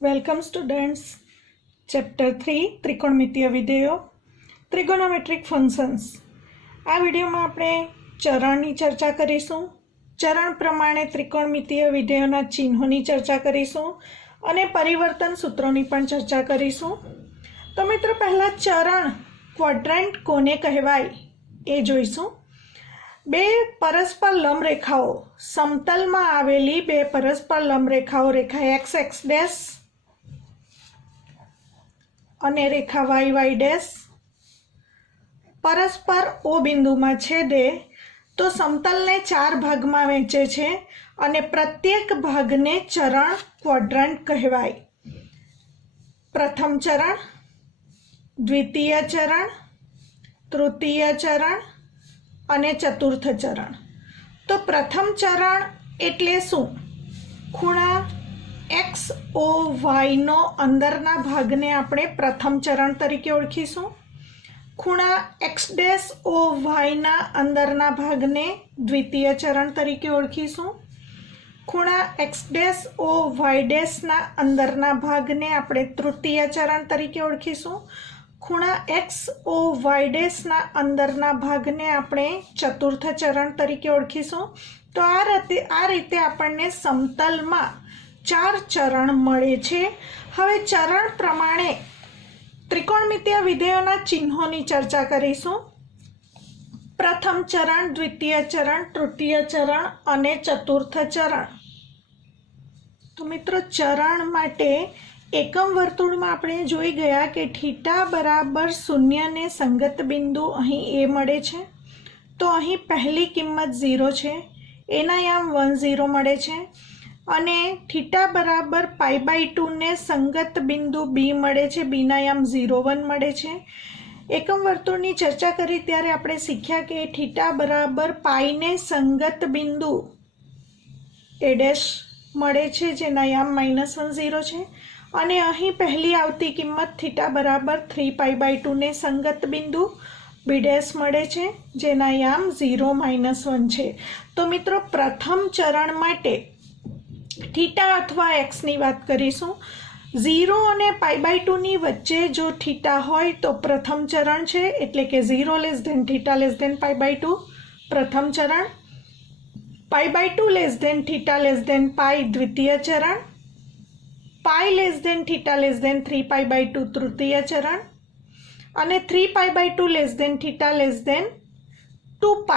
Welcome students. Chapter 3 ત્રિકોણમિતીય વિધેયો, trigonometric functions. આ વિડીયોમાં આપણે ચરણની ચર્ચા કરીશું, ચરણ પ્રમાણે ત્રિકોણમિતીય વિધેયોના ચિહ્નોની ચર્ચા કરીશું અને પરિવર્તન સૂત્રોની પણ ચર્ચા કરીશું. તો મિત્રો, પહેલાં ચરણ ક્વોડ્રન્ટ કોને કહેવાય એ જોઈશું. બે પરસ્પર લંબ રેખાઓ, સમતલમાં આવેલી બે પરસ્પર લંબ રેખાઓ, રેખા એક્સ એક્સ ડેશ અને રેખા વાય વાય ડેશ પરસ્પર ઓ બિંદુમાં છેદે તો સમતલને 4 ભાગમાં વહેંચે છે અને પ્રત્યેક ભાગને ચરણ ક્વોડ્રન્ટ કહેવાય. પ્રથમ ચરણ, દ્વિતીય ચરણ, તૃતીય ચરણ અને ચતુર્થ ચરણ. તો પ્રથમ ચરણ એટલે શું? ખૂણા એક્સ ઓ વાયનો અંદરના ભાગને આપણે પ્રથમ ચરણ તરીકે ઓળખીશું. ખૂણા એક્સ ડેશ ઓ વાયના અંદરના ભાગને દ્વિતીય ચરણ તરીકે ઓળખીશું. ખૂણા એક્સ ડેશ ઓ વાય ડેશના અંદરના ભાગને આપણે તૃતીય ચરણ તરીકે ઓળખીશું. ખૂણા એક્સ ઓ વાય ડેશના અંદરના ભાગને આપણે ચતુર્થ ચરણ તરીકે ઓળખીશું. તો આ રીતે આપણને સમતલમાં 4 ચરણ મળે છે. હવે ચરણ પ્રમાણે ત્રિકોણમિતીય વિધેયોના ચિહ્નોની ચર્ચા કરીશું. પ્રથમ ચરણ, દ્વિતીય ચરણ, તૃતીય ચરણ અને ચતુર્થ ચરણ. તો મિત્રો, ચરણ માટે એકમ વર્તુળમાં આપણે જોઈ ગયા કે થીટા બરાબર 0 ને સંગત બિંદુ અહીં એ મળે છે. તો અહીં પહેલી કિંમત 0 છે, એના યામ 1 0 મળે છે. અને થીટા બરાબર π/2 ને સંગત બિંદુ બી મળે છે, બીના યામ 0 1 મળે છે. એકમ વર્તુળની ચર્ચા કરી ત્યારે આપણે શીખ્યા કે થીટા બરાબર પાઈ ને સંગત બિંદુ એ ડેશ મળે છે, જેના યામ -1 0 છે. અને અહીં પહેલી આવતી કિંમત થીટા બરાબર 3π/2 ને સંગત બિંદુ બી ડેશ મળે છે, જેના યામ 0 -1 છે. તો મિત્રો, પ્રથમ ચરણ માટે થીટા અથવા એક્સની વાત કરીશું. 0 અને π/2 ની વચ્ચે જો થીટા હોય તો પ્રથમ ચરણ છે, એટલે કે 0 less than theta less than π/2 પ્રથમ ચરણ. π/2 less than theta less than pi દ્વિતીય ચરણ. Pi less than theta less than 3π/2 તૃતીય ચરણ. અને 3π/2 less than theta less than 2π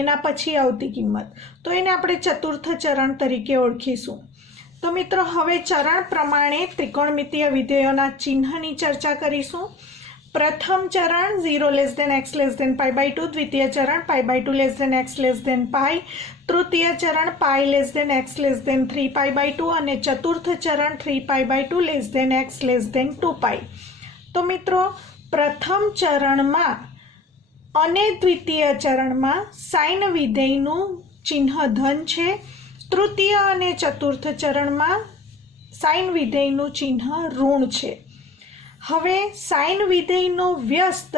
એના પછી આવતી કિંમત, તો એને આપણે ચતુર્થ ચરણ તરીકે ઓળખીશું. તો મિત્રો, હવે ચરણ પ્રમાણે ત્રિકોણમિતીય વિધેયોના ચિહ્નની ચર્ચા કરીશું. પ્રથમ ચરણ 0 less than x less than π/2, દ્વિતીય ચરણ π/2 less than x less than pi, તૃતીય ચરણ pi less than x less than 3π/2 અને ચતુર્થ ચરણ 3π/2 less than x less than 2π. તો મિત્રો, પ્રથમ ચરણમાં અને દ્વિતીય ચરણમાં સાઇન વિધેયનું ચિહ્ન ધન છે. તૃતીય અને ચતુર્થ ચરણમાં સાઇન વિધેયનું ચિહ્ન ઋણ છે. હવે સાઇન વિધેયનો વ્યસ્ત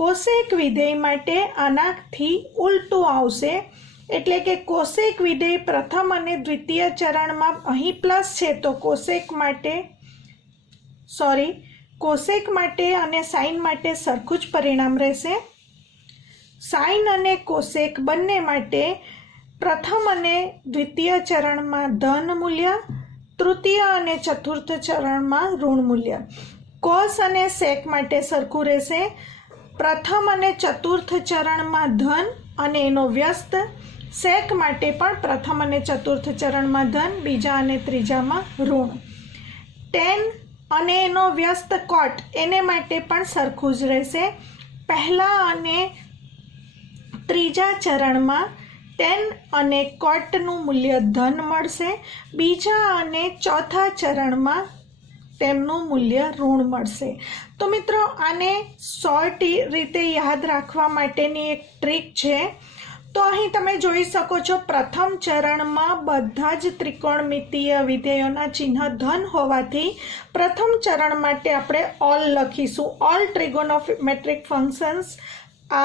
કોસેક વિધેય માટે આનાથી ઉલટું આવશે, એટલે કે કોસેક વિધેય પ્રથમ અને દ્વિતીય ચરણમાં અહીં પ્લસ છે, તો કોસેક માટે અને સાઇન માટે સરખું જ પરિણામ રહેશે. સાઇન અને કોસેક બંને માટે પ્રથમ અને દ્વિતીય ચરણમાં ધન મૂલ્ય, તૃતીય અને ચતુર્થ ચરણમાં ઋણ મૂલ્ય. કોસ અને સેક માટે સરખું રહેશે. પ્રથમ અને ચતુર્થ ચરણમાં ધન અને એનો વ્યસ્ત. સેક માટે પણ પ્રથમ અને ચતુર્થ ચરણમાં ધન, બીજા અને ત્રીજામાં ઋણ. ટેન અને એનો વ્યસ્ત કોટ એને માટે પણ સરખું જ રહેશે. પહેલા અને ત્રીજા ચરણમાં ટેન અને કોટનું મૂલ્ય ધન મળશે, બીજા અને ચોથા ચરણમાં તેમનું મૂલ્ય ઋણ મળશે. તો મિત્રો, આને શોર્ટ રીતે યાદ રાખવા માટેની એક ટ્રીક છે. તો અહીં તમે જોઈ શકો છો, પ્રથમ ચરણમાં બધા જ ત્રિકોણમિતીય વિધેયોના ચિહ્ન ધન હોવાથી પ્રથમ ચરણ માટે આપણે ઓલ લખીશું. All trigonometric functions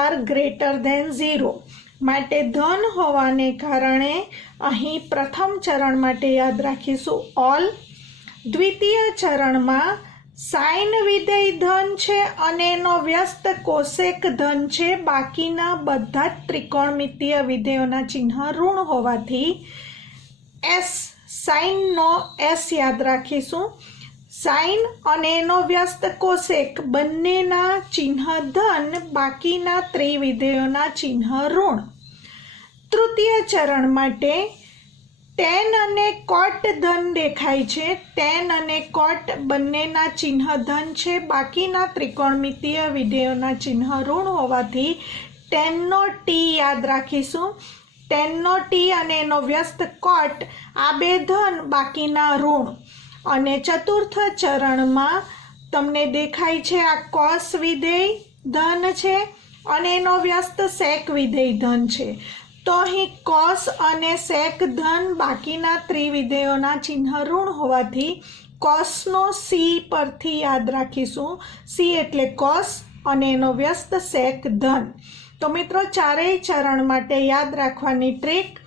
are greater than 0 માટે ધન હોવાને કારણે અહીં પ્રથમ ચરણ માટે યાદ રાખીશું ઓલ. દ્વિતીય ચરણમાં સાઇન વિધેય ધન છે અને એનો વ્યસ્ત કોસેક ધન છે. બાકીના બધા જ ત્રિકોણમિતીય વિધેયોના ચિહ્ન ઋણ હોવાથી એસ સાઇનનો એસ યાદ રાખીશું. સાઇન અને એનો વ્યસ્ત કોસેક બંનેના ચિહ્ન ધન, બાકીના ત્રિવિધેયોના ચિહ્ન ઋણ. તૃતીય ચરણ માટે ટેન અને કોટ ધન દેખાય છે. ટેન અને કોટ બંનેના ચિહ્ન ધન છે. બાકીના ત્રિકોણમિતીય વિધેયોના ચિહ્ન ઋણ હોવાથી ટેનનો ટી યાદ રાખીશું. ટેનનો ટી અને એનો વ્યસ્ત કોટ આ બે ધન, બાકીના ઋણ. અને ચતુર્થ ચરણમાં તમને દેખાય છે આ કોસ વિધેય ધન છે અને એનો વ્યસ્ત સેક વિધેય ધન છે. તો અહીં કોસ અને સેક ધન, બાકીના ત્રિવિધેયોના ચિહ્ન ઋણ હોવાથી કોસનો સી પરથી યાદ રાખીશું. સી એટલે કોસ અને એનો વ્યસ્ત સેક ધન. તો મિત્રો ચારેય ચરણ માટે યાદ રાખવાની trick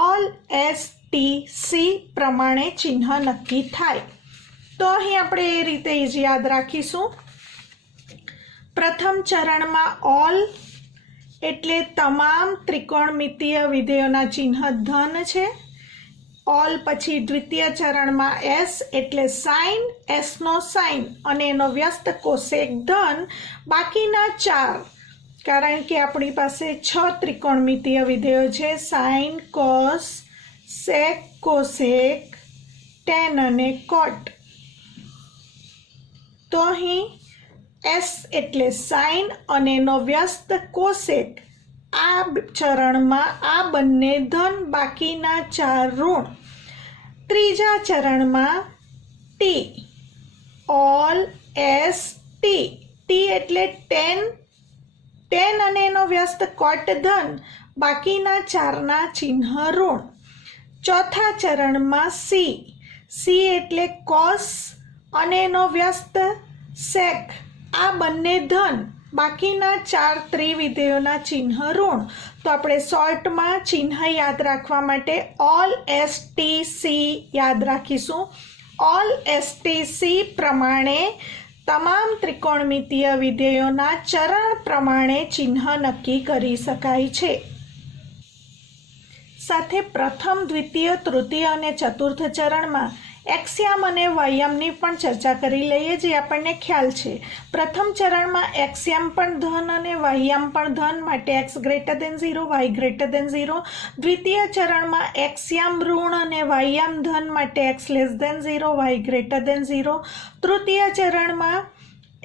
all S T C પ્રમાણે ચિહ્ન નક્કી થાય. તો અહીં આપણે એ રીતે જ યાદ રાખીશું. પ્રથમ ચરણમાં ઓલ એટલે તમામ ત્રિકોણમિતીય વિધેયોના ચિહ્ન ધન છે. ઓલ પછી દ્વિતીય ચરણમાં એસ એટલે સાઇન, એસનો સાઇન અને એનો વ્યસ્ત કોસેક ધન. બાકીના ચાર, કારણ કે આપણી પાસે 6 ત્રિકોણમિતીય વિધેયો છે, સાઇન, કોસ, સેક, કોસેક, ટેન અને કોટ. તો અહીં એસ એટલે સાઇન અને એનો વ્યસ્ત કોસેક, આ ચરણમાં આ બંને ધન, બાકીના ચાર ઋણ. ત્રીજા ચરણમાં T, all S T. T એટલે ટેન, ટેન અને એનો વ્યસ્ત કોટ ધન, બાકીના ચારના ચિહ્ન ઋણ. ચોથા ચરણમાં સી, સી એટલે કોસ અને એનો વ્યસ્ત સેક, આ બંને ધન, બાકીના ચાર ત્રિવિધેયોના ચિહ્ન ઋણ. તો આપણે શોર્ટમાં ચિહ્ન યાદ રાખવા માટે ઓલ એસ ટી સી યાદ રાખીશું. ઓલ એસ ટી સી પ્રમાણે તમામ ત્રિકોણમિતીય વિધેયોના ચરણ પ્રમાણે ચિહ્ન નક્કી કરી શકાય છે. સાથે પ્રથમ, દ્વિતીય, તૃતીય અને ચતુર્થ ચરણમાં એક્સયામ અને વાયયામની પણ ચર્ચા કરી લઈએ, જે આપણને ખ્યાલ છે. પ્રથમ ચરણમાં એક્સયામ પણ ધન અને વાયયામ પણ ધન, માટે X greater than 0, Y greater than 0. દ્વિતીય ચરણમાં એક્સયામ ઋણ અને વાયયામ ધન, માટે X less than 0, Y greater than 0. તૃતીય ચરણમાં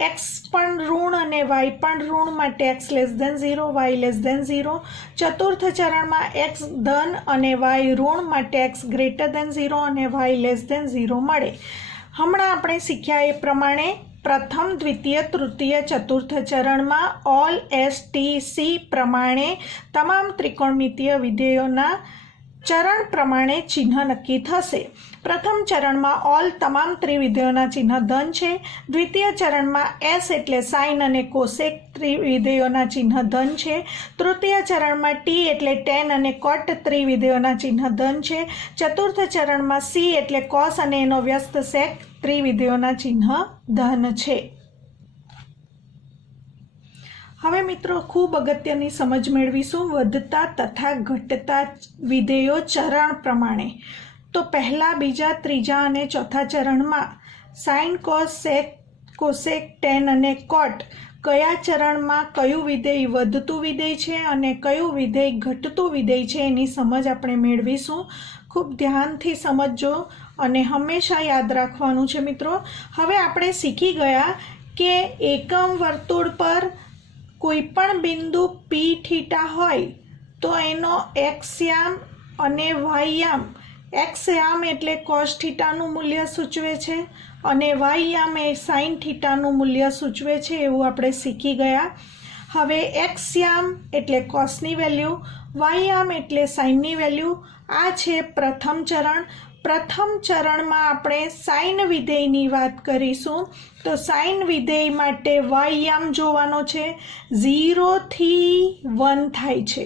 એક્સ પણ ઋણ અને વાય પણ ઋણ, માટે X less than 0, Y less than 0. ચતુર્થ ચરણમાં એક્સ ધન અને વાય ઋણ, માટે એક્સ ગ્રેટર દેન 0 અને વાય લેસ દેન 0 મળે. હમણાં આપણે શીખ્યા એ પ્રમાણે પ્રથમ, દ્વિતીય, તૃતીય, ચતુર્થ ચરણમાં ઓલ એસ ટી સી પ્રમાણે તમામ ત્રિકોણમિતીય વિધેયોના ચરણ પ્રમાણે ચિહ્ન નક્કી થશે. પ્રથમ ચરણમાં ઓલ તમામ ત્રિવિધેયોના ચિહ્ન ધન છે. દ્વિતીય ચરણમાં એસ એટલે સાઇન અને કોસેક ત્રિવિધેયોના ચિહ્ન ધન છે. તૃતીય ચરણમાં ટી એટલે ટેન અને કોટ ત્રિવિધેયોના ચિહ્ન ધન છે. ચતુર્થ ચરણમાં સી એટલે કોસ અને એનો વ્યસ્ત સેક ત્રિવિધેયોના ચિહ્ન ધન છે. હવે મિત્રો ખૂબ અગત્યની સમજ મેળવીશું વધતા તથા ઘટતા વિધેયો ચરણ પ્રમાણે. તો પહેલા, બીજા, ત્રીજા અને ચોથા ચરણમાં સાઇન, કોસ, સેક, કોસેક, ટેન અને કોટ કયા ચરણમાં કયું વિધેય વધતું વિધેય છે અને કયું વિધેય ઘટતું વિધેય છે એની સમજ આપણે મેળવીશું. ખૂબ ધ્યાનથી સમજજો અને હંમેશા યાદ રાખવાનું છે મિત્રો. હવે આપણે શીખી ગયા કે એકમ વર્તુળ પર કોઈ પણ બિંદુ પી થીટા હોય તો એનો એક્સયામ અને વાયયામ, એક્સયામ એટલે કોસ થીટાનું મૂલ્ય સૂચવે છે અને વાયયામ એ સાઇન થીટાનું મૂલ્ય સૂચવે છે, એવું આપણે શીખી ગયા. હવે એક્સયામ એટલે કોસની વેલ્યુ, વાયયામ એટલે સાઇનની વેલ્યુ. આ છે પ્રથમ ચરણ. પ્રથમ ચરણમાં આપણે સાઇન વિધેયની વાત કરીશું. તો સાઇન વિધેય માટે વાયયામ જોવાનો છે. 0 થી 1 થાય છે.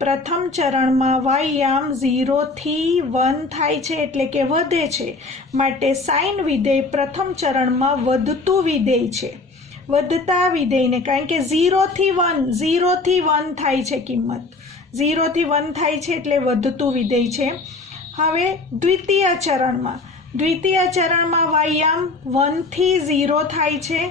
प्रथम चरण में वायाम 0 થી 1 थाय छे एटले के वधे छे माटे साइन विधेय प्रथम चरण में वधतुं विधेय छे। वधता विधेय ने कारण के 0 થી 1 थाय छे किंमत 0 થી 1 थाय छे एटले वधतुं विधेय छे। हवे द्वितीय चरण में वायाम 1 થી 0 थाय छे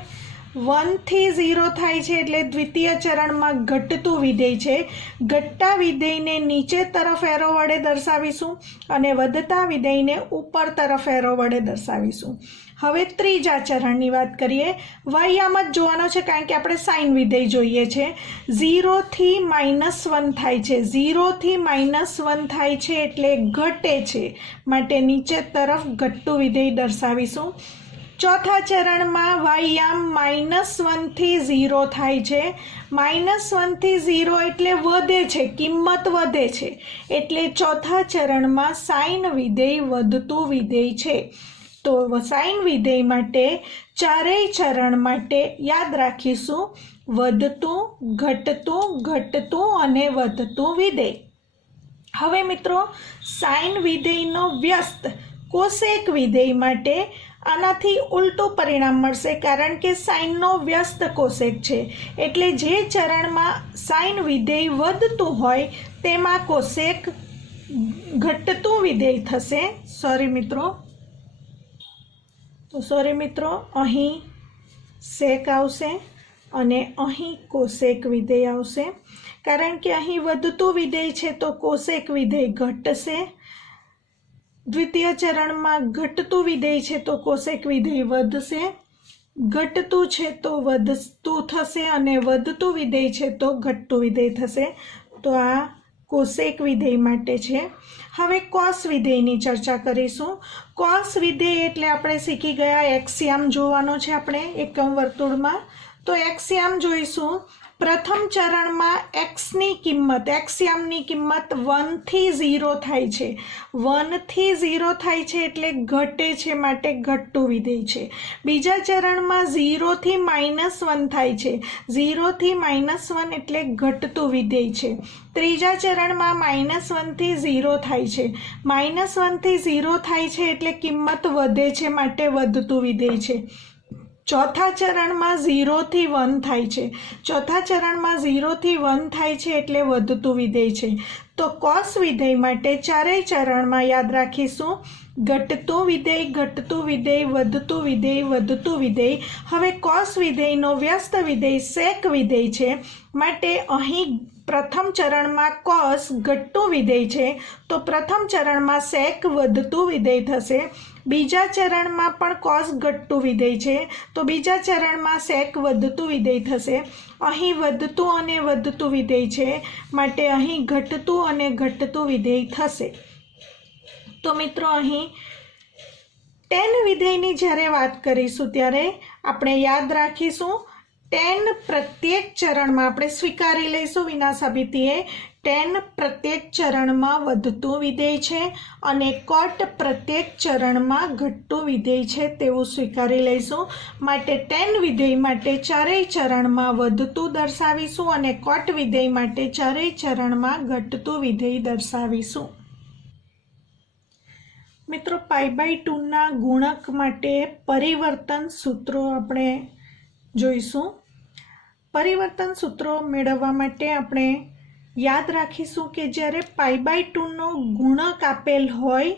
1 થી 0 थाय छे एटले द्वितीय चरण में घटतुं विधेय छे। घटता विधेय ने नीचे तरफ एरो वडे दर्शावीशुं अने वधता विधेय ने ऊपर तरफ एरो वडे दर्शावीशुं। हवे त्रीजा चरणनी वात करीए। वायाम ज जोवानो छे कारण के आपणे साइन विधेय जोईए छे। 0 થી -1 थाय छे 0 થી -1 थाय छे एटले घटे छे माटे नीचे तरफ घटतुं विधेय दर्शावीशुं। चौथा चरण में वायाम -1 થી 0 थाय छे। -1 થી 0 एटले वधे छे किंमत वधे छे एटले चौथा चरण में साइन विधेय वधतुं विधेय छे। तो साइन विधेय माटे चारेय चरण माटे याद राखीशुं वधतुं घटतुं अने वधतुं विधेय। हवे मित्रों साइन विधेयनो व्यस्त कोसेक विधेय माटे आनाथी उल्टू परिणाम मळशे कारण के साइन नो व्यस्त कोसेक छे एटले जे चरण में साइन विधेय वधतुं होय तेमां कोसेक घटतुं विधेय थशे। सॉरी मित्रों अहीं सेक आवशे अने अहीं कोसेक विधेय आवशे कारण के अहीं वधतुं विधेय छे तो कोसेक विधेय घटशे। द्वितीय चरण में घटतुं विधेय छे तो कोसेक विधेय वधशे। घटतुं छे तो वधतुं थशे अने वधतुं विधेय छे तो घटतुं विधेय थशे। तो आ कोसेक विधेय माटे छे। हवे कॉस विधेयनी चर्चा करीशुं। कॉस विधेय एटले आपणे शीखी गया एक्सियम जोवानो छे आपणे एकम वर्तुळमां। तो एक्सियम जोईशुं। प्रथम चरण में एक्स नी किंमत एक्सियमनी किंमत 1 થી 0 थाय छे 1 થી 0 थाय छे एटले घटे छे माटे घटतुं विधेय छे। बीजा चरण में 0 થી -1 थाय छे 0 થી -1 एटले घटतुं विधेय छे। त्रीजा चरण में -1 થી 0 थाय छे -1 થી 0 थाय छे एटले किंमत वधे छे माटे वधतुं विधेय छे। चौथा चरण में 0 થી 1 थाय छे चौथा चरण में 0 થી 1 थाय छे एटले वधतुं विधेय छे। तो कॉस विधेय माटे चारेय चरण में याद राखीशुं घटतुं विधेय वधतुं विधेय वधतुं विधेय। हवे कॉस विधेयनो व्यस्त विधेय सेक विधेय छे माटे अहीं प्रथम चरण में कॉस घटतुं विधेय छे तो प्रथम चरण में सेक वधतुं विधेय थशे। बीजा चरण में पण कॉस घटतुं विधेय छे तो बीजा चरण में सेक वधतुं विधेय थशे। अहीं वधतुं अने वधतुं विधेय छे माटे अहीं घटतुं अने घटतुं विधेय थशे। तो मित्रों अहीं टेन विधेयनी ज्यारे वात करीशुं त्यारे आपणे याद राखीशुं टेन प्रत्येक चरण में आपणे स्वीकारी लईशुं विना साबितीए। टेन प्रत्येक चरण में वधतुं विधेय छे अने कॉट प्रत्येक चरण में घटतुं विधेय छे तेवुं स्वीकारी लईशुं। माटे टेन विधेय माटे चारेय चरण में वधतुं दर्शावीशुं अने कॉट विधेय माटे चारेय चरण में घटतुं विधेय दर्शावीशुं। मित्रों π/2 ना गुणक माटे परिवर्तन सूत्रों आपणे जोईशुं। परिवर्तन सूत्रों मेळववा माटे आपणे याद राखीशुं के ज्यारे π/2 नो गुणक आपेल होय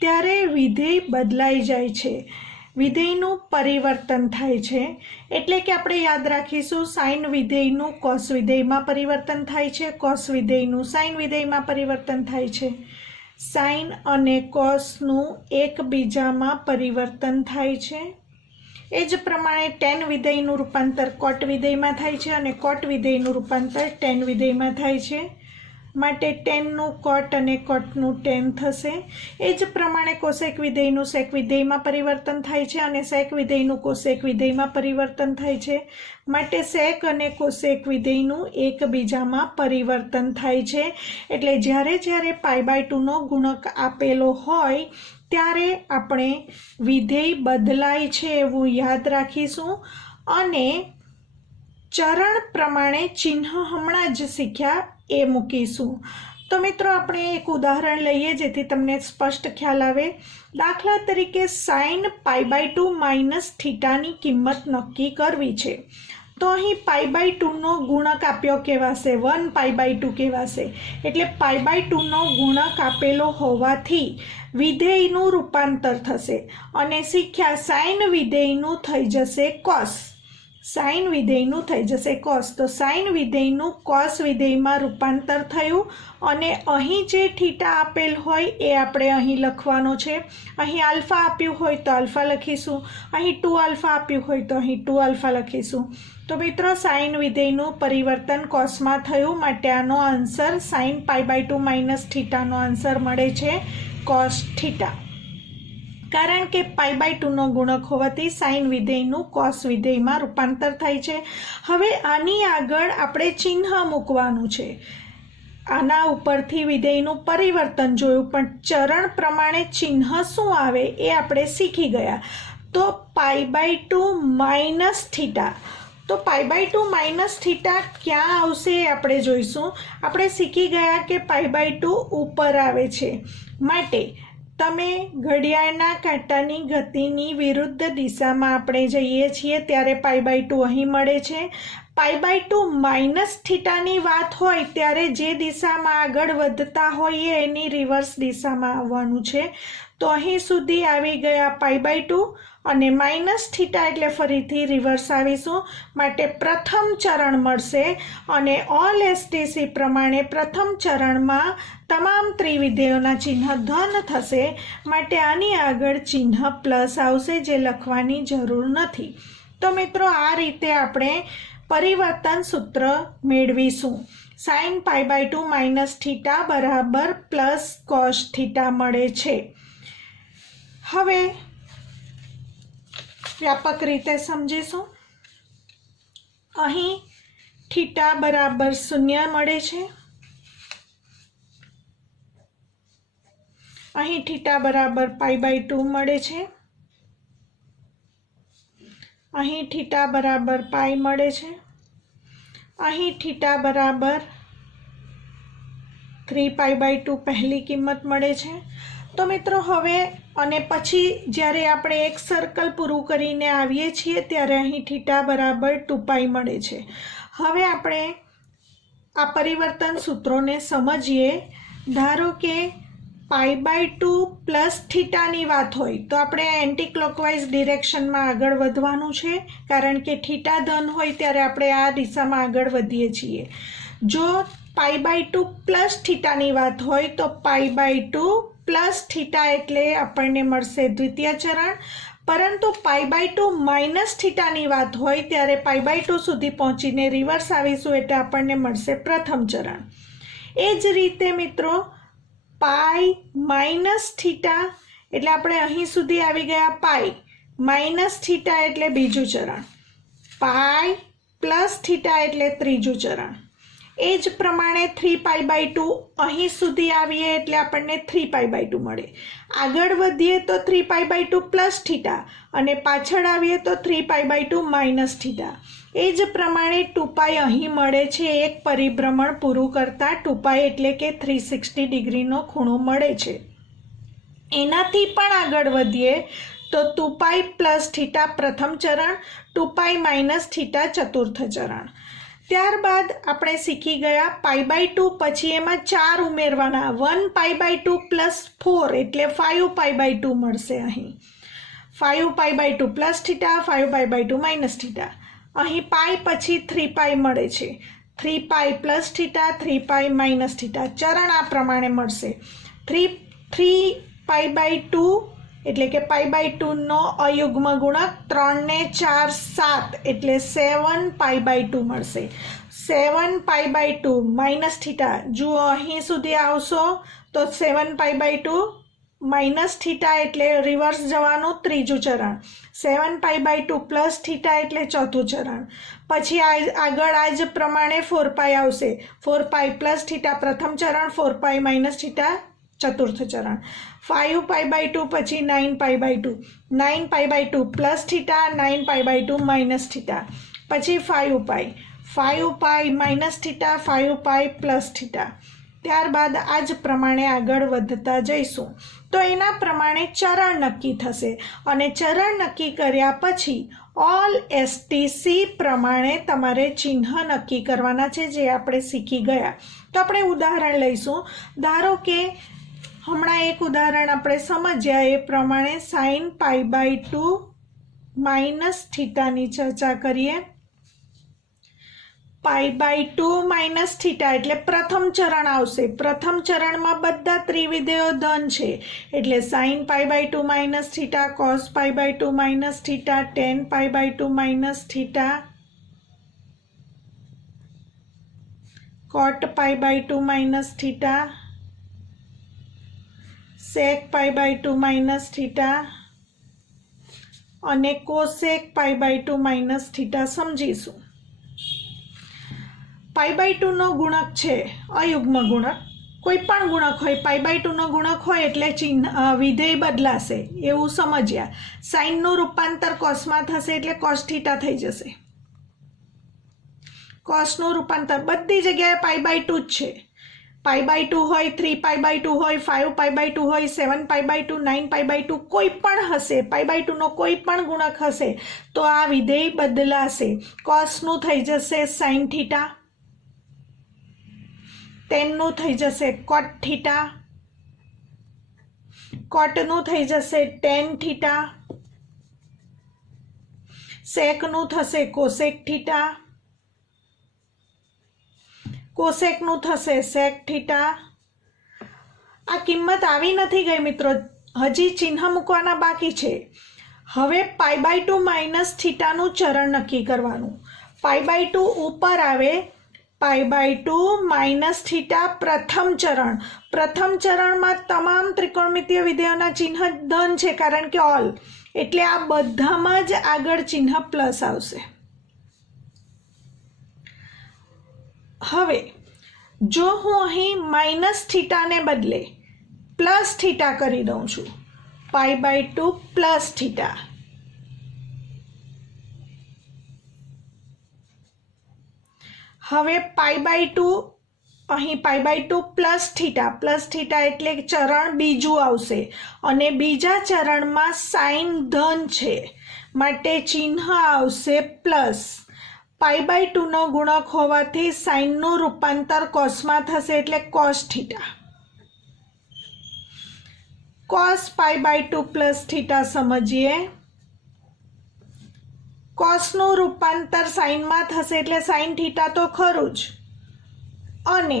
त्यारे विधेय बदलाई जाय छे विधेयनुं परिवर्तन थाय छे। एटले के आपणे याद राखीशुं साइन विधेयनुं कॉस विधेयमां परिवर्तन थाय छे कॉस विधेयनुं साइन विधेयमां परिवर्तन थाय छे। साइन अने कॉसनुं एकबीजामां परिवर्तन थाय छे। ए ज प्रमाणे टेन विधेयनुं रूपांतर कॉट विधेयमां थाय छे अने कॉट विधेयनुं रूपांतर टेन विधेयमां थाय छे माटे टेननुं कॉट अने कॉटनुं टेन थशे। ए ज प्रमाणे कोसेक विधेयनुं सेक विधेयमां परिवर्तन थाय छे अने सेक विधेयनुं कोसेक विधेयमां परिवर्तन थाय छे माटे सेक अने कोसेक विधेयनुं एकबीजामां परिवर्तन थाय छे। एटले ज्यारे ज्यारे π/2 नो गुणक आपेलो होय त्यारे आपणे विधेय बदलाय छे एवुं याद राखीशुं अने चरण प्रमाणे चिन्ह हमणां ज शीख्या એ મૂકીશું। તો મિત્રો આપણે એક ઉદાહરણ લઈએ જેથી તમને સ્પષ્ટ ખ્યાલ આવે। દાખલા તરીકે sin π/2 માઇનસ થીટાની કિંમત નક્કી કરવી છે। તો અહીં π/2નો ગુણક આપ્યો કહેવાશે, 1π/2 કહેવાશે। એટલે π/2નો ગુણક આપેલો હોવાથી વિધેયનું રૂપાંતર થશે અને શીખ્યા સાઇન વિધેયનું થઈ જશે cos। સાઇન વિધેયનું થઈ જશે cos। તો સાઇન વિધેયનું cos વિધેયમાં રૂપાંતર થયું અને અહીં જે થીટા આપેલ હોય એ આપણે અહીં લખવાનો છે। અહીં આલ્ફા આપ્યું હોય તો આલ્ફા લખીશું, અહીં 2 આલ્ફા આપ્યું હોય તો અહીં 2 આલ્ફા લખીશું। તો મિત્રો સાઇન વિધેયનું પરિવર્તન કોસમાં થયું માટે આનો આન્સર સાઇન π/2 માઇનસ થીટાનો આન્સર મળે છે cos થીટા। કારણ કે π/2નો ગુણક હોવાથી સાઇન વિધેયનું cos વિધેયમાં રૂપાંતર થાય છે। હવે આની આગળ આપણે ચિહ્ન મૂકવાનું છે। આના ઉપરથી વિધેયનું પરિવર્તન જોયું પણ ચરણ પ્રમાણે ચિહ્ન શું આવે એ આપણે શીખી ગયા। તો π/2 માઇનસ થીટા, તો π/2 માઇનસ થીટા ક્યાં આવશે એ આપણે જોઈશું। આપણે શીખી ગયા કે π/2 ઉપર આવે છે માટે તમે ઘડિયાળના કાંટાની ગતિની વિરુદ્ધ દિશામાં આપણે જઈએ છીએ ત્યારે π/2 અહીં મળે છે। π/2 માઇનસ થીટાની વાત હોય ત્યારે જે દિશામાં આગળ વધતા હોઈએ એની રિવર્સ દિશામાં આવવાનું છે। તો અહીં સુધી આવી ગયા π/2 અને માઇનસ થીટા એટલે ફરીથી રિવર્સ આવીશું માટે પ્રથમ ચરણ મળશે અને ઓલ એસટીસી પ્રમાણે પ્રથમ ચરણમાં તમામ ત્રિવિધેયોના ચિહ્ન ધન થશે માટે આની આગળ ચિહ્ન પ્લસ આવશે જે લખવાની જરૂર નથી। તો મિત્રો આ રીતે આપણે પરિવર્તન સૂત્ર મેળવીશું। સાઇન π/2 માઇનસ થીટા બરાબર પ્લસ કોસ થીટા મળે છે। હવે વ્યાપક રીતે સમજીશું। અહીં થીટા બરાબર 0 મળે છે, અહીં થીટા બરાબર π/2 મળે છે, અહીં થીટા બરાબર π મળે છે, અહીં થીટા બરાબર 3π/2 પહેલી કિંમત મળે છે। તો મિત્રો હવે અને પછી જ્યારે આપણે એક સર્કલ પૂરું કરીને આવીએ છીએ ત્યારે અહીં થીટા બરાબર 2π મળે છે। હવે આપણે આ પરિવર્તન સૂત્રોને સમજીએ। ધારો કે π/2 પ્લસ થીટાની વાત હોય તો આપણે એન્ટી ક્લોકવાઇઝ ડિરેક્શનમાં આગળ વધવાનું છે કારણ કે થીટા ધન હોય ત્યારે આપણે આ દિશામાં આગળ વધીએ છીએ। જો π/2 પ્લસ થીટાની વાત હોય તો π/2 પ્લસ થીટા એટલે આપણને મળશે દ્વિતીય ચરણ, પરંતુ π/2 માઇનસ થીટાની વાત હોય ત્યારે π/2 સુધી પહોંચીને રિવર્સ આવીશું એટલે આપણને મળશે પ્રથમ ચરણ। એ જ રીતે મિત્રો π માઇનસ થીટા એટલે આપણે અહીં સુધી આવી ગયા π માઇનસ થીટા એટલે બીજું ચરણ, π પ્લસ થીટા એટલે ત્રીજું ચરણ। એ જ પ્રમાણે 3π/2 અહીં સુધી આવીએ એટલે આપણને 3π/2 મળે। આગળ વધીએ તો 3π/2 પ્લસ થીટા અને પાછળ આવીએ તો 3π/2 માઇનસ થીટા। એ જ પ્રમાણે 2π અહીં મળે છે એક પરિભ્રમણ પૂરું કરતા 2π એટલે કે 360 ડિગ્રીનો ખૂણો મળે છે। એનાથી પણ આગળ વધીએ તો 2π પ્લસ થીટા પ્રથમ ચરણ, 2π માઇનસ થીટા ચતુર્થ ચરણ। ત્યારબાદ આપણે શીખી ગયા π/2 પછી એમાં 4 ઉમેરવાના, 1π/2 પ્લસ 4 એટલે 5π/2 મળશે। અહીં 5π/2 પ્લસ થીટા, 5π/2 માઇનસ થીટા। અહીં π પછી 3π મળે છે, 3π પ્લસ થીટા, 3π માઇનસ થીટા। ચરણ આ પ્રમાણે મળશે। 3π/2 એટલે કે π/2નો અયુગ્મ ગુણક 3 ને 4 7 એટલે 7π/2 મળશે। 7π/2 માઇનસ થીટા, જુઓ અહીં સુધી આવશો તો 7π/2 માઇનસ થીટા એટલે રિવર્સ જવાનું ત્રીજું ચરણ, 7π/2 પ્લસ થીટા એટલે ચોથું ચરણ। પછી આગળ આ જ પ્રમાણે 4π આવશે, 4π પ્લસ થીટા પ્રથમ ચરણ, 4π માઇનસ થીટા ચતુર્થ ચરણ। 5π/2 પછી 9π/2, 9π/2 પ્લસ થીટા, 9π/2 માઇનસ થીટા। પછી 5π, 5 pi minus theta, 5 pi plus theta. ત્યારબાદ આ જ પ્રમાણે આગળ વધતા જઈશું તો એના પ્રમાણે ચરણ નક્કી થશે અને ચરણ નક્કી કર્યા પછી ઓલ STC પ્રમાણે તમારે ચિહ્ન નક્કી કરવાના છે, જે આપણે શીખી ગયા. તો આપણે ઉદાહરણ લઈશું. ધારો કે હમણાં એક ઉદાહરણ આપણે સમજ્યા એ પ્રમાણે sin π/2 માઇનસ થીટાની ચર્ચા કરીએ. π/2 માઇનસ થીટા એટલે પ્રથમ ચરણ આવશે. પ્રથમ ચરણમાં બધા ત્રિવિધેયો ધન છે એટલે sin π/2 minus theta, cos π/2 minus theta, tan π/2 minus theta, cot π/2 minus theta, sec π/2 minus theta અને cosec π/2 માઇનસ થીટા સમજીશું. π/2 નો ગુણક છે અયુગ્મ ગુણક. કોઈ પણ ગુણક હોય, π/2 નો ગુણક હોય એટલે ચિહ્ન વિધેય બદલાશે એવું સમજ્યા. સાઇનનું રૂપાંતર કોસમાં થશે એટલે cos થીટા થઈ જશે. કોસનું રૂપાંતર બધી જગ્યાએ π/2 જ છે. π/2 હોય, 3π/2 હોય, 5π/2 હોય, 7π/2, 9π/2 કોઈ પણ હશે. π/2 નો કોઈ પણ ગુણક હશે તો આ વિધેય બદલાશે. કોસનું થઈ જશે sin થીટા, ટેનનું થઈ જશે કોટ થીટા, કોટનું થઈ જશે ટેન થીટા, સેકનું થશે કોસેક થીટા, કોસેકનું થશે સેક થીટા. આ કિંમત આવી નથી ગઈ મિત્રો, હજી ચિહ્ન મૂકવાના બાકી છે. હવે π/2 માઇનસ થીટાનું ચરણ નક્કી કરવાનું. π/2 ઉપર આવે, π/2 માઇનસ થીટા પ્રથમ ચરણ. પ્રથમ ચરણમાં તમામ ત્રિકોણમિતીય વિધેયોના ચિહ્ન ધન છે કારણ કે ઓલ, એટલે આ બધામાં જ આગળ ચિહ્ન પ્લસ આવશે. હવે જો હું અહીં માઇનસ થીટાને બદલે પ્લસ થીટા કરી દઉં છું, π/2 પ્લસ થીટા, હવે π/2 અહીં π/2 પ્લસ થીટા એટલે ચરણ બીજું આવશે અને બીજા ચરણમાં સાઇન ધન છે માટે ચિહ્ન આવશે પ્લસ. π/2 નો ગુણક હોવાથી સાઇનનું રૂપાંતર કોસમાં થશે એટલે cos theta. cos π/2 plus theta સમજીએ. કોસનું રૂપાંતર સાઇનમાં થશે એટલે સાઇન થીટા તો ખરું જ. અને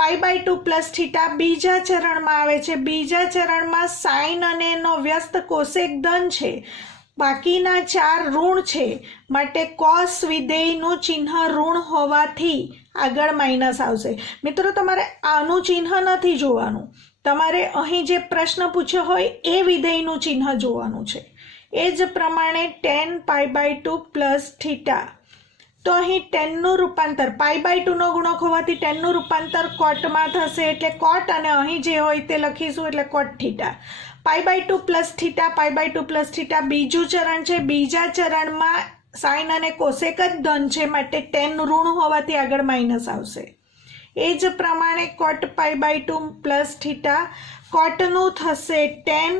π/2 પ્લસ થીટા બીજા ચરણમાં આવે છે. બીજા ચરણમાં સાઇન અને એનો વ્યસ્ત કોસેક ધન છે, બાકીના 4 ઋણ છે માટે કોસ વિધેયનું ચિહ્ન ઋણ હોવાથી આગળ માઇનસ આવશે. મિત્રો તમારે આનું ચિહ્ન નથી જોવાનું, તમારે અહીં જે પ્રશ્ન પૂછ્યો હોય એ વિધેયનું ચિહ્ન જોવાનું છે. એ જ પ્રમાણે tan π/2 પ્લસ થીટા. તો અહીં ટેનનું રૂપાંતર, π/2 નો ગુણક હોવાથી ટેનનું રૂપાંતર કોટમાં થશે એટલે કોટ, અને અહીં જે હોય તે લખીશું એટલે cot theta. π/2 plus theta, π/2 plus theta બીજું ચરણ છે. બીજા ચરણમાં સાઇન અને કોસેક જ ધન છે માટે ટેન ઋણ હોવાથી આગળ માઇનસ આવશે. એ જ પ્રમાણે કોટ π/2 પ્લસ થીટા, કોટનું થશે ટેન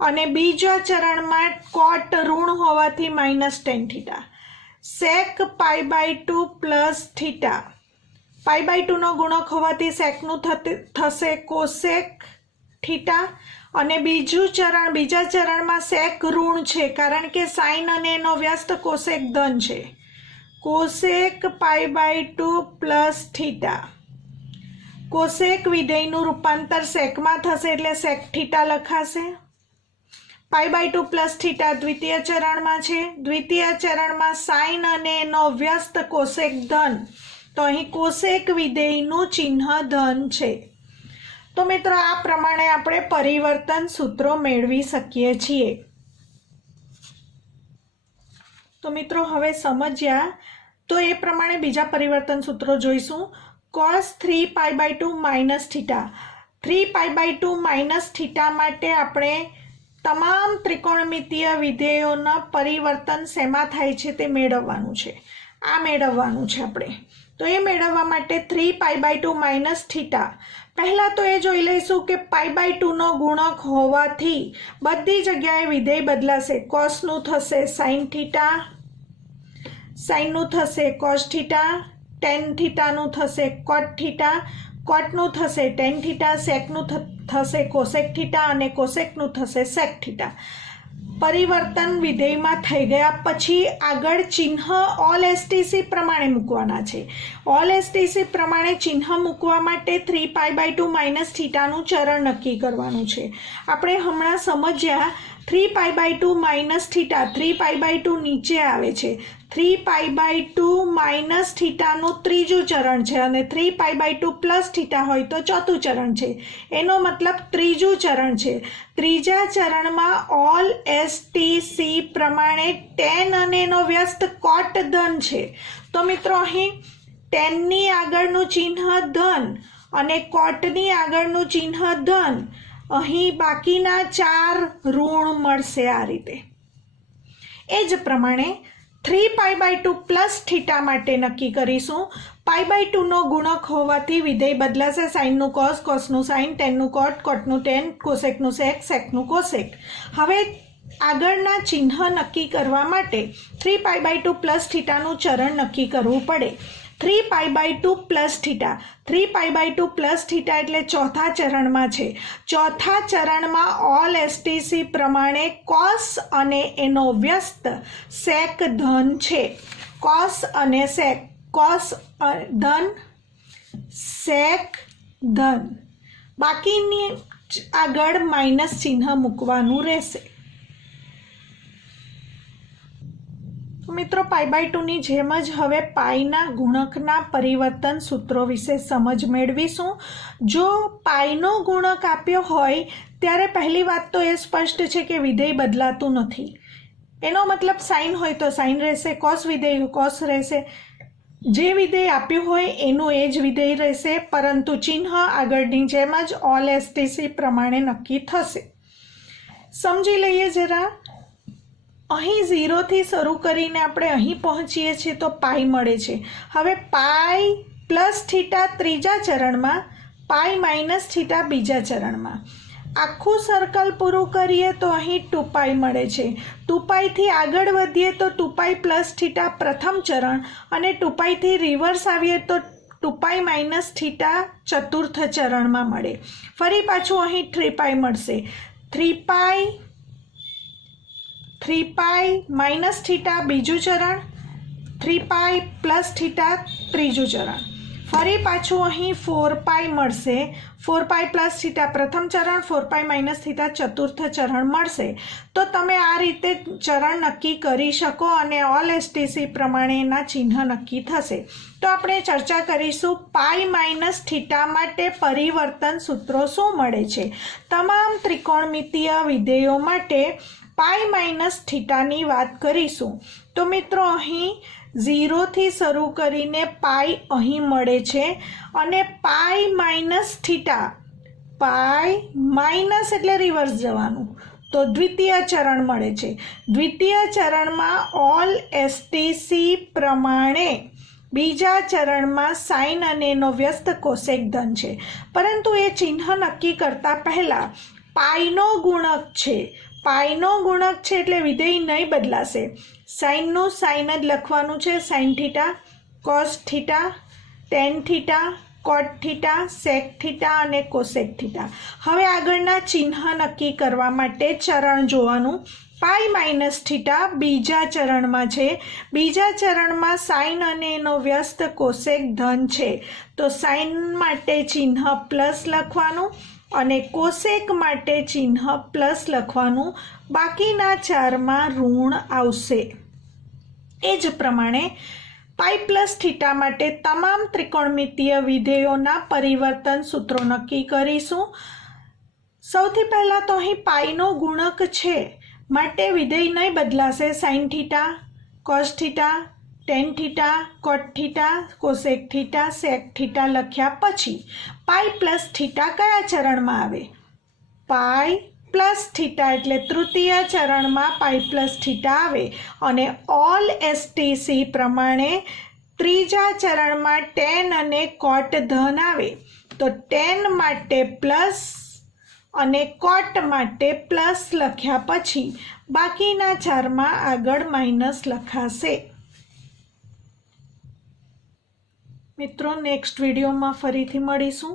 અને બીજા ચરણમાં કોટ ઋણ હોવાથી માઇનસ ટેન થીટા. સેક π/2 પ્લસ થીટા, π/2 નો ગુણક હોવાથી સેકનું થશે કોસેક થીટા અને બીજા ચરણમાં સેક ઋણ છે કારણ કે સાઇન અને એનો વ્યસ્ત કોસેક ધન છે. Cosec π/2 plus theta. કોસેક વિધેયનું રૂપાંતર સેકમાં થશે એટલે સેક થીટા લખાશે. π/2 પ્લસ થીટા દ્વિતીય ચરણમાં છે. દ્વિતીય ચરણમાં સાઇન અને એનો વ્યસ્ત કોસેક ધન, તો અહીં કોસેક વિધેયનું ચિહ્ન ધન છે. તો મિત્રો આ પ્રમાણે આપણે પરિવર્તન સૂત્રો મેળવી શકીએ છીએ. તો મિત્રો હવે સમજ્યા તો એ પ્રમાણે બીજા પરિવર્તન સૂત્રો જોઈશું. cos 3π/2 minus theta. 3π/2 minus theta માટે આપણે તમામ ત્રિકોણમિતીય વિધેયોના પરિવર્તન શેમાં થાય છે તે મેળવવાનું છે. આ મેળવવાનું છે આપણે. તો એ મેળવવા માટે 3π/2 માઇનસ થીટા. પહેલાં તો એ જોઈ લઈશું કે π/2નો ગુણક હોવાથી બધી જગ્યાએ વિધેય બદલાશે. કોસનું થશે સાઇન થીટા, સાઇનનું થશે કોસ થીટા, ટેન થીટાનું થશે કોટ થીટા, કોટનું થશે ટેન થીટા, સેકનું થશે કોસેક થીટા અને કોસેકનું થશે સેક થીટા. પરિવર્તન વિધેયમાં થઈ ગયા પછી આગળ ચિહ્ન ઓલ એસટીસી પ્રમાણે મૂકવાના છે. ઓલ એસટીસી પ્રમાણે ચિહ્ન મૂકવા માટે 3π/2 માઇનસ થીટાનું ચરણ નક્કી કરવાનું છે. આપણે હમણાં સમજ્યા 3π/2 માઇનસ થીટા, 3π/2 નીચે આવે છે. 3π/2 માઇનસ થીટાનું ત્રીજું ચરણ છે અને 3π/2 પ્લસ થીટા હોય તો ચોથું ચરણ છે. એનો મતલબ ત્રીજું ચરણ છે. ત્રીજા ચરણમાં ઓલ એસટીસી પ્રમાણે ટેન અને એનો વ્યસ્ત કોટ ધન છે. તો મિત્રો અહીં ટેનની આગળનું ચિહ્ન ધન અને કોટની આગળનું ચિહ્ન ધન, અહીં બાકીના 4 ઋણ મળશે. આ રીતે એ જ પ્રમાણે 3π/2 પ્લસ થીટા માટે નક્કી કરીશું. π/2નો ગુણક હોવાથી વિધેય બદલાશે. સાઇનનું કોસ, કોસનું સાઇન, ટેનનું કોટ, કોટનું ટેન, કોસેકનું સેક, સેકનું કોસેક. હવે આગળના ચિહ્ન નક્કી કરવા માટે 3π/2 પ્લસ થીટાનું ચરણ નક્કી કરવું પડે. 3π/2 પ્લસ થીટા, 3π/2 પ્લસ થીટા એટલે ચોથા ચરણમાં છે. ચોથા ચરણમાં ઓલ એસટીસી પ્રમાણે કોસ અને એનો વ્યસ્ત સેક ધન છે. કોસ અને સેક, કોસ ધન, સેક ધન. બાકીની આગળ માઇનસ ચિહ્ન મૂકવાનું રહેશે. મિત્રો π/2ની જેમ જ હવે પાઈના ગુણકના પરિવર્તન સૂત્રો વિશે સમજ મેળવીશું. જો પાઈનો ગુણક આપ્યો હોય ત્યારે પહેલી વાત તો એ સ્પષ્ટ છે કે વિધેય બદલાતું નથી. એનો મતલબ સાઇન હોય તો સાઇન રહેશે, કોસ વિધેય કોસ રહેશે. જે વિધેય આપ્યું હોય એનું એ જ વિધેય રહેશે, પરંતુ ચિહ્ન આગળની જેમ જ ઓલ એસટીસી પ્રમાણે નક્કી થશે. સમજી લઈએ જરા. અહીં 0થી શરૂ કરીને આપણે અહીં પહોંચીએ છીએ તો પાઈ મળે છે. હવે પાઈ પ્લસ થીટા ત્રીજા ચરણમાં, પાઈ માઇનસ થીટા બીજા ચરણમાં. આખું સર્કલ પૂરું કરીએ તો અહીં 2π મળે છે. 2πથી આગળ વધીએ તો 2π પ્લસ થીટા પ્રથમ ચરણ અને 2πથી રિવર્સ આવીએ તો 2π માઇનસ થીટા ચતુર્થ ચરણમાં મળે. ફરી પાછું અહીં 3π મળશે. 3π માઇનસ થીટા બીજું ચરણ, 3π પ્લસ થીટા ત્રીજું ચરણ. ફરી પાછું અહીં 4π મળશે. 4π પ્લસ થીટા પ્રથમ ચરણ, 4π માઇનસ થીટા ચતુર્થ ચરણ મળશે. તો તમે આ રીતે ચરણ નક્કી કરી શકો અને ઓલ એસટીસી પ્રમાણેના ચિહ્ન નક્કી થશે. તો આપણે ચર્ચા કરીશું પાઈ માઇનસ થીટા માટે પરિવર્તન સૂત્રો શું મળે છે. તમામ ત્રિકોણમિતીય વિધેયો માટે પાઈ માઇનસ થીટાની વાત કરીશું. તો મિત્રો અહીં 0થી શરૂ કરીને પાઈ અહીં મળે છે અને pi minus theta, pi minus એટલે રિવર્સ જવાનું, તો દ્વિતીય ચરણ મળે છે. દ્વિતીય ચરણમાં ઓલ એસટીસી પ્રમાણે બીજા ચરણમાં સાઇન અને એનો વ્યસ્ત કોસેક ધન છે. પરંતુ એ ચિહ્ન નક્કી કરતાં પહેલાં પાઈનો ગુણક છે. પાઈનો ગુણક છે એટલે વિધેય નહીં બદલાશે. સાઇનનું સાઇન જ લખવાનું છે. Sine theta, cos theta, tan theta, cot theta, sec theta અને કોસેક થીટા. હવે આગળના ચિહ્ન નક્કી કરવા માટે ચરણ જોવાનું. પાઈ માઇનસ થીટા બીજા ચરણમાં છે. બીજા ચરણમાં સાઇન અને એનો વ્યસ્ત કોસેક ધન છે. તો સાઇન માટે ચિહ્ન પ્લસ લખવાનું અને કોસેક માટે ચિહ્ન પ્લસ લખવાનું. બાકીના 4માં ઋણ આવશે. એ જ પ્રમાણે પાઈ પ્લસ થીટા માટે તમામ ત્રિકોણમિતીય વિધેયોના પરિવર્તન સૂત્રો નક્કી કરીશું. સૌથી પહેલાં તો અહીં પાઈનો ગુણક છે માટે વિધેય નહીં બદલાશે. Sine theta, cos theta, tan theta, cot theta, cosec theta, sec theta લખ્યા પછી પાઈ પ્લસ થીટા કયા ચરણમાં આવે? પાઈ પ્લસ થીટા એટલે તૃતીય ચરણમાં પાઈ પ્લસ થીટા આવે અને ઓલ એસટીસી પ્રમાણે ત્રીજા ચરણમાં ટેન અને કોટ ધન આવે તો ટેન માટે પ્લસ અને કોટ માટે પ્લસ લખ્યા પછી બાકીના ચારમાં આગળ માઇનસ લખાશે. મિત્રો નેક્સ્ટ વિડીયોમાં ફરીથી મળીશું.